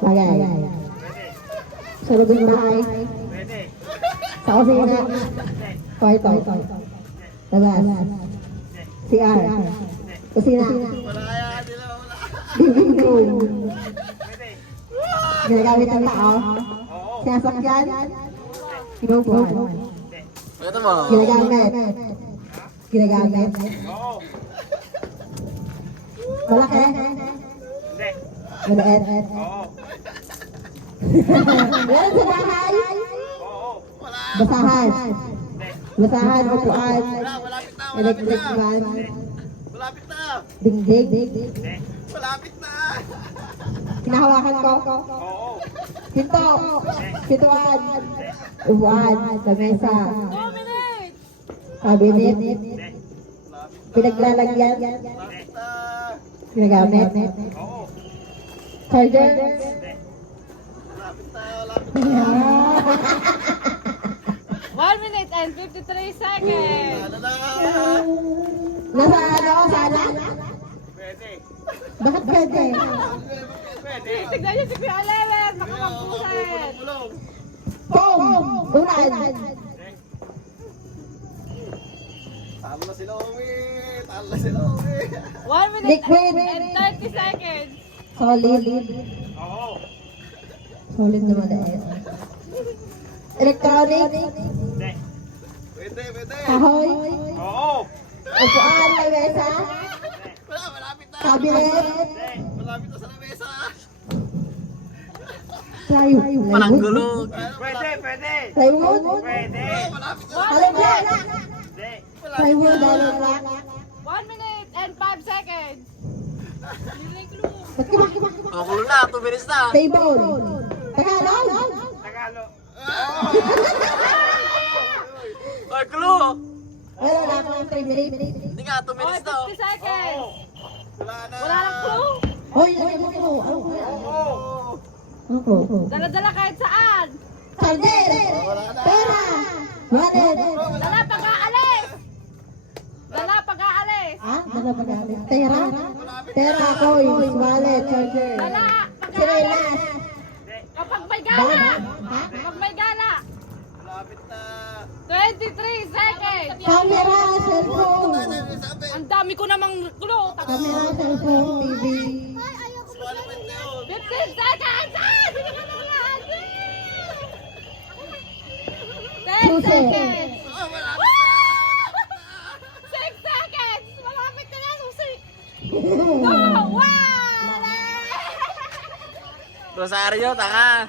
Bagay. Sa lubing bahay. Sa kusina. Kwarto. Labas. CR. Kusina. Living room. Ginagamit ng tao. Sinasakyan. Kinukuhan. Ito mo. Ginagamit. Ginagamit. Malaki. Maliit. Meron sa bahay. Basahan. Basahan, upuan. Electric fan. Malapit na. Dingding. Malapit na. Hinahawakan ko. Pinto. Pintuan. Upuan. Lamesa. 2 minutes! Cabinet. Pinaglalagyan. Malapit na. Ginagamit. Charger. Malapit na. Malapit na. 1 minute and 53 seconds! Ano na? Nasa ano? Sana? Pwede. Bakit pwede? Pwede. Tignan niyo si Kuya Lewet! Baka magpuset! Bulong. Pong! Ulan! Talo na sila, Omi. Talo na sila, Omi. 1 minute Liquid. and 30 seconds! Solid. Oo. Solid naman eh. Electronic. Pwede, pwede. Kahoy. Oo. Upuan. Lamesa. Malapit na. Cabinet. Malapit na sa lamesa. Plywood. Pananggulog. Pwede, pwede. Plywood. Pwede. Malapit na. Halong-black. Pwede. Plywood. Halong-black. 1 minute and 5 seconds! Liling clue! Ba't kimak? Makulo na, 2 minutes na. Table. Tagalog. Tagalog. Ay, clue. Wala na akong 3 minutes. Hindi nga, 2 Oh, minutes na. 50 seconds! Wala na. Wala nang clue! Hoy, ano mo ko? Ano ko? Oo. Ano ko? Dala-dala kahit saan! Charger. Pera. Wallet. Dala pag-aalis! Dala pag-aalis! Ah, dala ba namin? Pera? Pera, coins, wallet, charger. Dala Sinelas. pag-aalis! Kapag may gala! Bag. Ha? Kapag may gala! Malapit na. 23 seconds! Camera, cellphone. Ang dami ko namang clue! Camera, cellphone, TV. 15 seconds! Ah! Hindi ka naman lahat! 10 Susi. seconds! Oh, malapit na. 6 seconds! Malapit ka na, susi! 2! 1! Rosario, taka.